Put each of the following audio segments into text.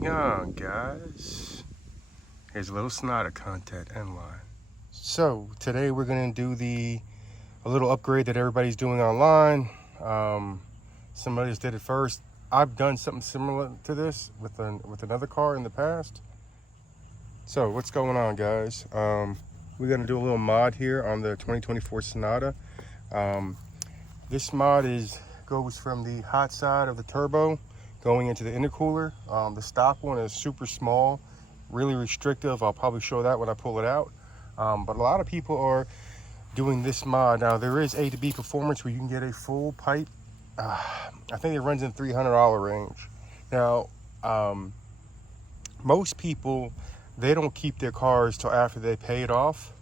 going on, guys? Here's a little Sonata content and line. So today we're gonna do a little upgrade that everybody's doing online. Some others did it first. I've done something similar to this with another car in the past. So what's going on, guys? We're gonna do a little mod here on the 2024 Sonata. This mod goes from the hot side of the turbo going into the intercooler. The stock one is super small, really restrictive. I'll probably show that when I pull it out. But a lot of people are doing this mod. Now there is A to B performance where you can get a full pipe. I think it runs in $300 range. Now, most people, they don't keep their cars till after they pay it off.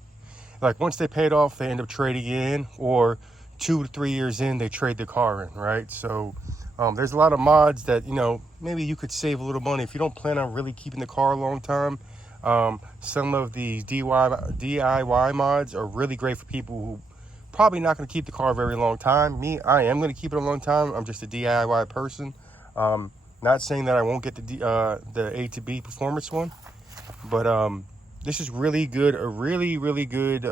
Like once they pay it off, they end up trading in, or 2 to 3 years in, they trade the car in, right? So there's a lot of mods that, you know, maybe you could save a little money if you don't plan on really keeping the car a long time. Some of these DIY mods are really great for people who probably not going to keep the car a very long time. Me, I am going to keep it a long time. I'm just a DIY person. Not saying that I won't get the A to B performance one, but this is really good, a really good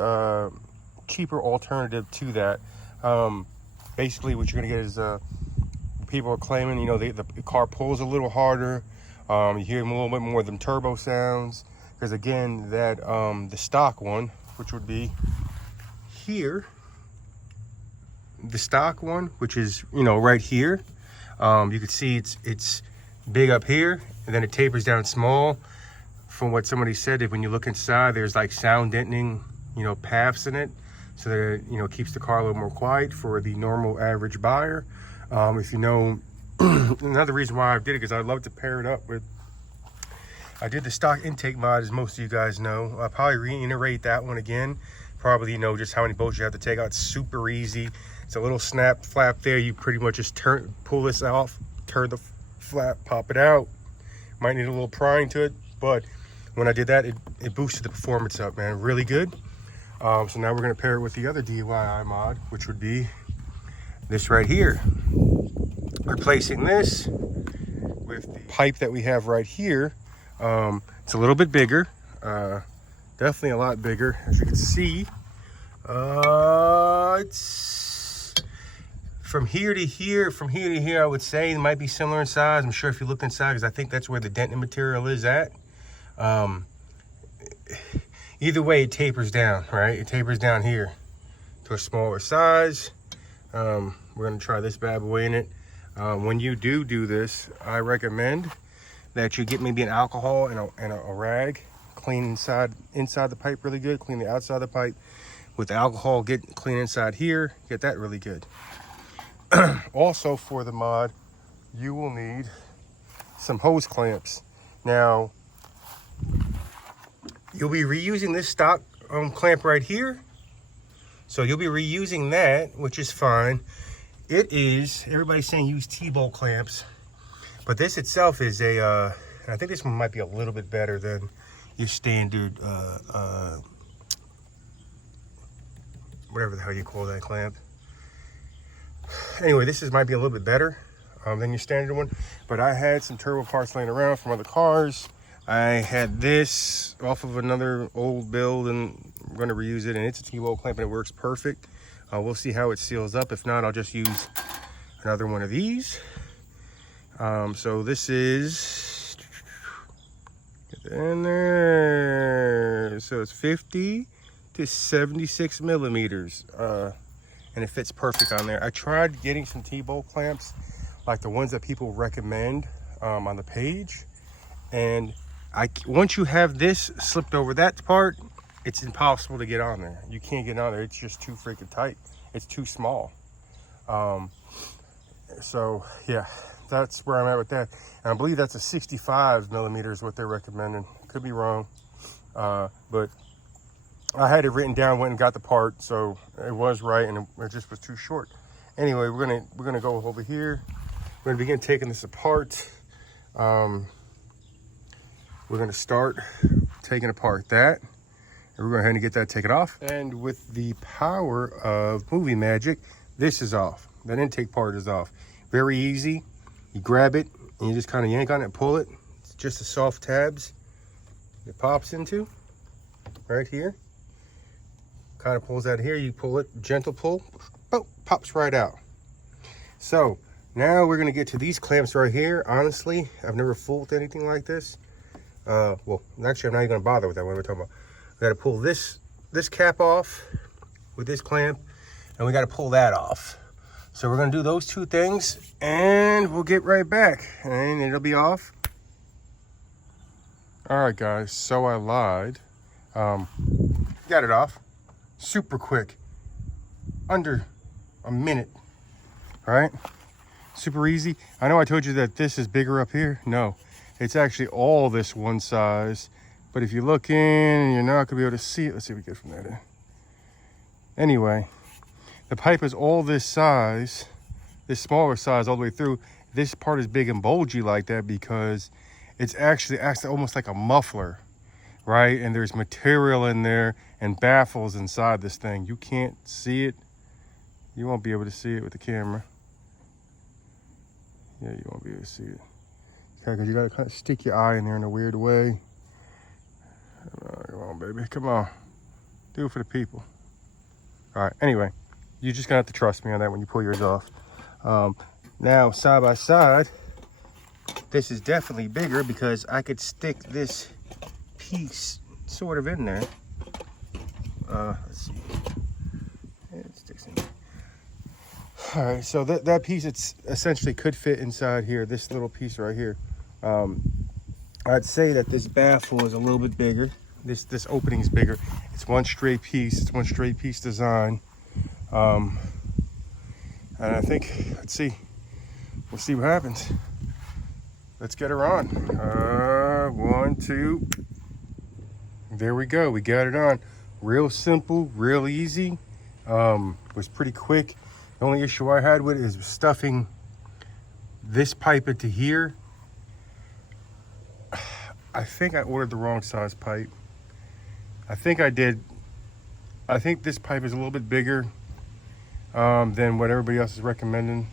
cheaper alternative to that. Basically what you're going to get is people are claiming, you know, the car pulls a little harder. You hear a little bit more of them turbo sounds, because again, that the stock one, which would be here, the stock one, which is, you know, right here, you can see it's big up here, and then it tapers down small. From what somebody said, that when you look inside, there's like sound deadening, you know, paths in it, so that it, you know, keeps the car a little more quiet for the normal average buyer. If you know, another reason why I did it, because I love to pair it up with, I did the stock intake mod, as most of you guys know. I'll probably reiterate that one again. Probably, you know, just how many bolts you have to take out. It's super easy. It's a little snap flap there. You pretty much just pull this off, turn the flap, pop it out. Might need a little prying to it, but when I did that, it boosted the performance up, man, really good. So now we're gonna pair it with the other DYI mod, which would be this right here. Replacing this with the pipe that we have right here. It's a little bit bigger, definitely a lot bigger, as you can see. It's from here to here, I would say it might be similar in size. I'm sure if you look inside, because I think that's where the denting material is at. Either way, it tapers down, right? It tapers down here to a smaller size. We're gonna try this bad boy in it. When you do this, I recommend that you get maybe an alcohol and a rag, clean inside the pipe really good, clean the outside of the pipe with the alcohol, get clean inside here, get that really good. Also for the mod, you will need some hose clamps. Now, you'll be reusing this stock clamp right here. So you'll be reusing that, which is fine. It is, everybody's saying use T-bolt clamps, but this itself is I think this one might be a little bit better than your standard, whatever the hell you call that clamp. Anyway, this might be a little bit better than your standard one, but I had some turbo parts laying around from other cars. I had this off of another old build, and I'm going to reuse it, and it's a T-bolt clamp, and it works perfect. We'll see how it seals up. If not, I'll just use another one of these. So this is, get that in there. So it's 50 to 76 millimeters, and it fits perfect on there. I tried getting some T-bolt clamps, like the ones that people recommend on the page, and once you have this slipped over that part, it's impossible to get on there. You can't get on there. It's just too freaking tight. It's too small. So yeah, that's where I'm at with that. And I believe that's a 65 millimeters what they're recommending. Could be wrong, but I had it written down, went and got the part, so it was right, and it just was too short. Anyway, we're gonna go over here. We're gonna begin taking this apart. We're gonna start taking apart that. We're going to go ahead and get that taken off. And with the power of movie magic, this is off. That intake part is off. Very easy. You grab it and you just kind of yank on it, pull it. It's just the soft tabs it pops into right here. Kind of pulls out here. You pull it, gentle pull, oh, pops right out. So now we're gonna get to these clamps right here. Honestly, I've never fooled anything like this. Well, actually, I'm not even gonna bother with that. What we're talking about, we gotta pull this cap off with this clamp, and we gotta pull that off. So we're gonna do those two things, and we'll get right back, and it'll be off. All right, guys. So I lied. Got it off, super quick, under a minute. All right. Super easy. I know I told you that this is bigger up here. No, it's actually all this one size. But if you look in, you're not gonna be able to see it. Let's see if we get from there. Anyway, the pipe is all this size, this smaller size all the way through. This part is big and bulgy like that because it's actually almost like a muffler, right? And there's material in there and baffles inside this thing. You can't see it. You won't be able to see it with the camera. Yeah, you won't be able to see it. Okay, because you got to kind of stick your eye in there in a weird way. Come on, baby. Come on. Do it for the people. All right. Anyway, you're just going to have to trust me on that when you pull yours off. Now, side by side, this is definitely bigger because I could stick this piece sort of in there. Let's see. Yeah, it sticks in there. All right, so that piece, it's essentially could fit inside here, this little piece right here. I'd say that this baffle is a little bit bigger. This opening is bigger. It's one straight piece. It's one straight piece design. And I think, let's see. We'll see what happens. Let's get her on. 1, 2. There we go. We got it on. Real simple, real easy. Was pretty quick. The only issue I had with it is stuffing this pipe into here. I think I ordered the wrong size pipe. I think I did. I think this pipe is a little bit bigger than what everybody else is recommending.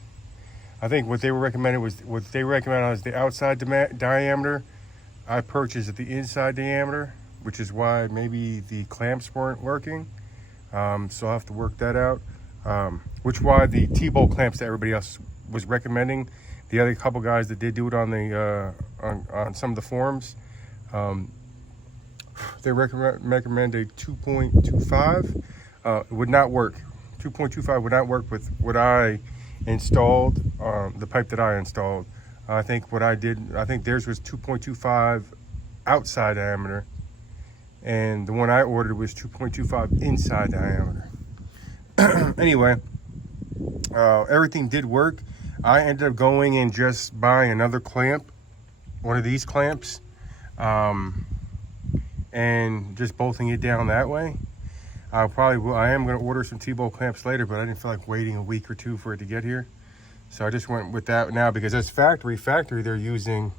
I think what they were recommending was the outside diameter. I purchased at the inside diameter, which is why maybe the clamps weren't working. So I'll have to work that out. Which why the T-bolt clamps that everybody else was recommending, the other couple guys that did do it on the on some of the forums, they recommend a 2.25. It would not work. 2.25 would not work with what I installed, the pipe that I installed. I think what I did, I think theirs was 2.25 outside diameter, and the one I ordered was 2.25 inside diameter. Anyway, everything did work. I ended up going and just buying another clamp, one of these clamps, and just bolting it down that way. I am going to order some T-bolt clamps later, but I didn't feel like waiting a week or two for it to get here. So I just went with that now because it's factory they're using,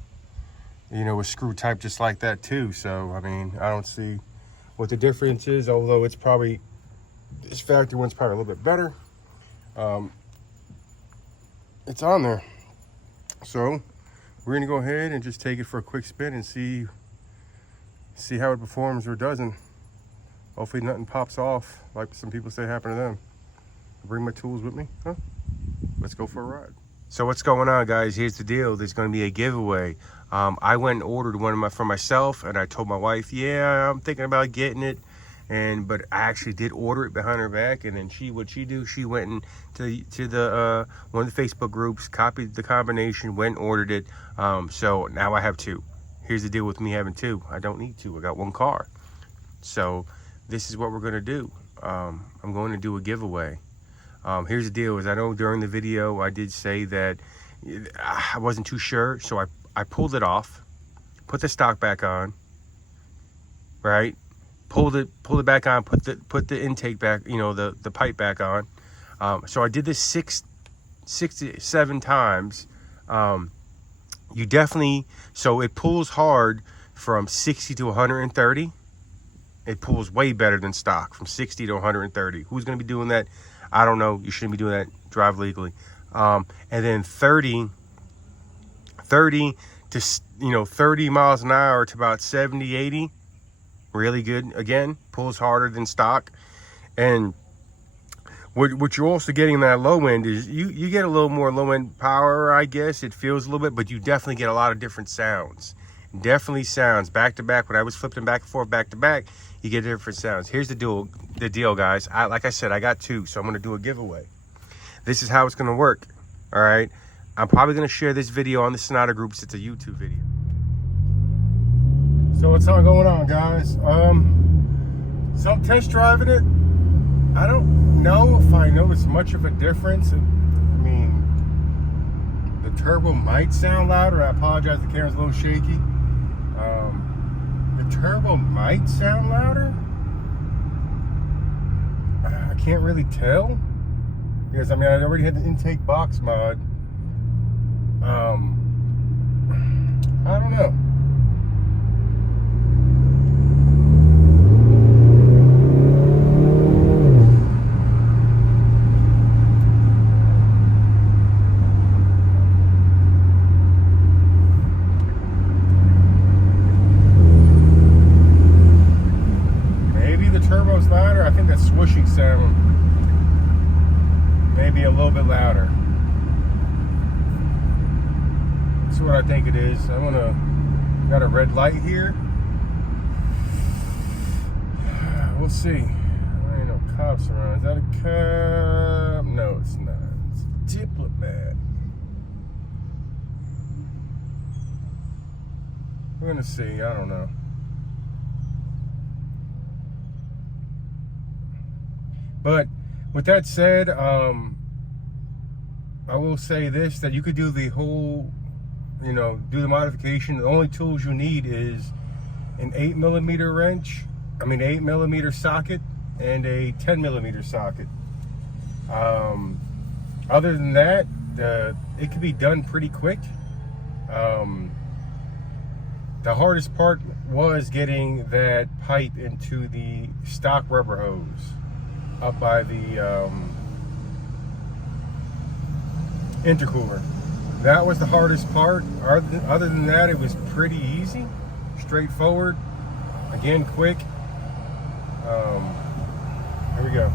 you know, a screw type just like that too. So, I mean, I don't see what the difference is, although it's probably, this factory one's probably a little bit better. It's on there. So we're gonna go ahead and just take it for a quick spin and see how it performs or doesn't. Hopefully nothing pops off like some people say happened to them. I'll bring my tools with me. Huh? Let's go for a ride. So what's going on, guys? Here's the deal. There's going to be a giveaway. I went and ordered one for myself, and I told my wife, yeah, I'm thinking about getting it. But I actually did order it behind her back, and then she went into the one of the Facebook groups, copied the combination, went and ordered it. So now I have two. Here's the deal with me having two. I don't need two. I got one car. So this is what we're gonna do. I'm going to do a giveaway. Here's the deal: is I know during the video I did say that I wasn't too sure, so I pulled it off, put the stock back on, right? Pulled it back on, put the intake back, you know, the pipe back on. So I did this 6 to 7 times. You definitely, so it pulls hard from 60 to 130. It pulls way better than stock from 60 to 130. Who's going to be doing that? I don't know. You shouldn't be doing that. Drive legally. And then 30 to, 30 miles an hour to about 70, 80. Really good. Again, pulls harder than stock. And what you're also getting in that low end is you get a little more low end power, I guess. It feels a little bit, but you definitely get a lot of different sounds. Definitely sounds back to back. When I was flipping back and forth, back to back, you get different sounds. Here's the deal, guys. Like I said, I got two, so I'm going to do a giveaway. This is how it's going to work. All right. I'm probably going to share this video on the Sonata groups. It's a YouTube video. So what's all going on, guys? So I'm test driving it. I don't know if I notice much of a difference. I mean, the turbo might sound louder. I apologize, the camera's a little shaky. The turbo might sound louder. I can't really tell. Because, I mean, I already had the intake box mod. I don't know. Turbo's louder. I think that swooshing sound may be a little bit louder. That's what I think it is. Got a red light here. We'll see. There ain't no cops around. Is that a cop? No, it's not. It's a diplomat. We're gonna see. I don't know. But with that said, I will say this, that you could do the whole, do the modification. The only tools you need is an 8mm wrench, 8mm socket, and a 10mm socket. Other than that, it could be done pretty quick. The hardest part was getting that pipe into the stock rubber hose up by the intercooler. That was the hardest part. Other than that, it was pretty easy, straightforward, again, quick. Here we go.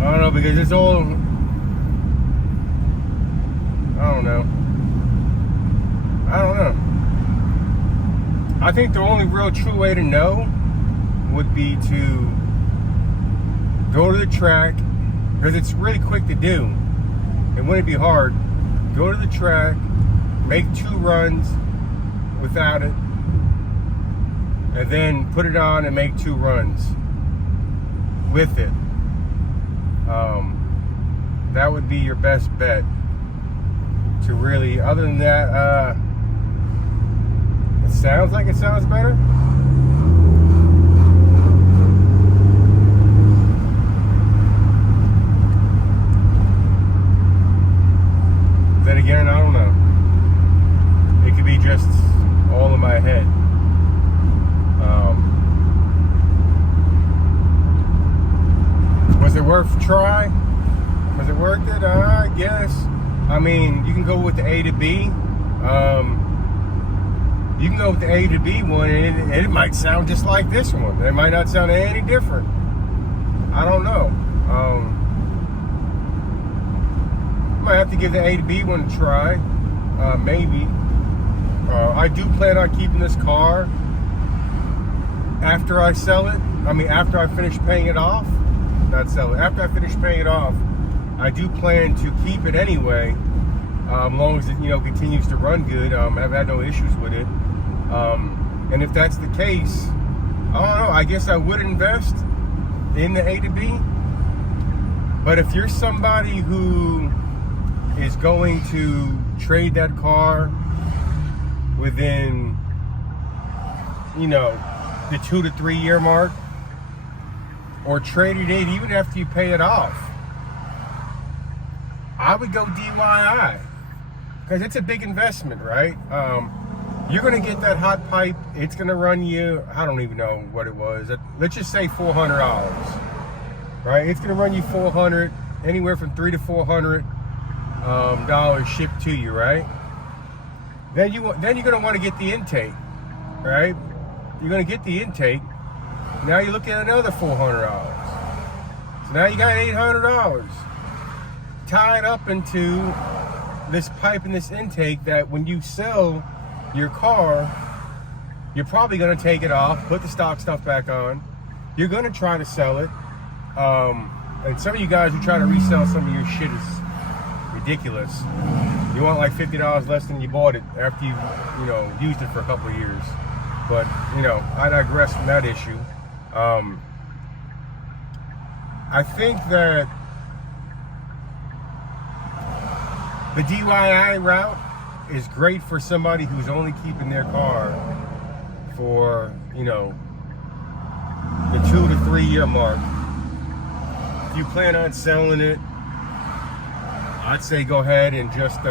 I don't know, because it's all, I don't know. I think the only real true way to know would be to go to the track, because it's really quick to do. It wouldn't be hard. Go to the track, make 2 runs without it, and then put it on and make 2 runs with it. That would be your best bet. To really, other than that, it sounds like it sounds better. Then again, I don't know. It could be just all in my head. Was it worth a try? Was it worth it? I guess. I mean, you can go with the A to B. You can go with the A to B one, and it might sound just like this one. It might not sound any different. I don't know. Might have to give the A to B one a try. Maybe. I do plan on keeping this car after I sell it. After I finish paying it off. Not sell it. After I finish paying it off, I do plan to keep it anyway, as long as it continues to run good. I've had no issues with it, and if that's the case, I don't know. I guess I would invest in the A to B. But if you're somebody who is going to trade that car within, the 2 to 3 year mark, or trade it in even after you pay it off, I would go DYI, because it's a big investment, right? You're gonna get that hot pipe. It's gonna run you, I don't even know what it was. Let's just say $400, right? It's gonna run you 400, anywhere from $300 to $400 dollars shipped to you, right? Then you're gonna want to get the intake, right? You're gonna get the intake. Now you're looking at another $400. So now you got $800 tied up into this pipe and this intake that when you sell your car, you're probably going to take it off, put the stock stuff back on. You're going to try to sell it. And some of you guys who try to resell some of your shit is ridiculous. You want like $50 less than you bought it after you used it for a couple of years. But, I digress from that issue. I think that the DYI route is great for somebody who's only keeping their car for, the 2 to 3 year mark. If you plan on selling it, I'd say go ahead and just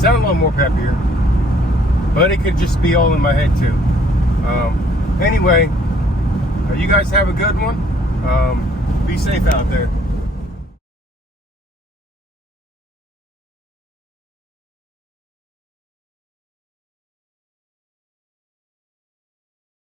sound a little more peppier, but it could just be all in my head too. Anyway, you guys have a good one. Be safe out there.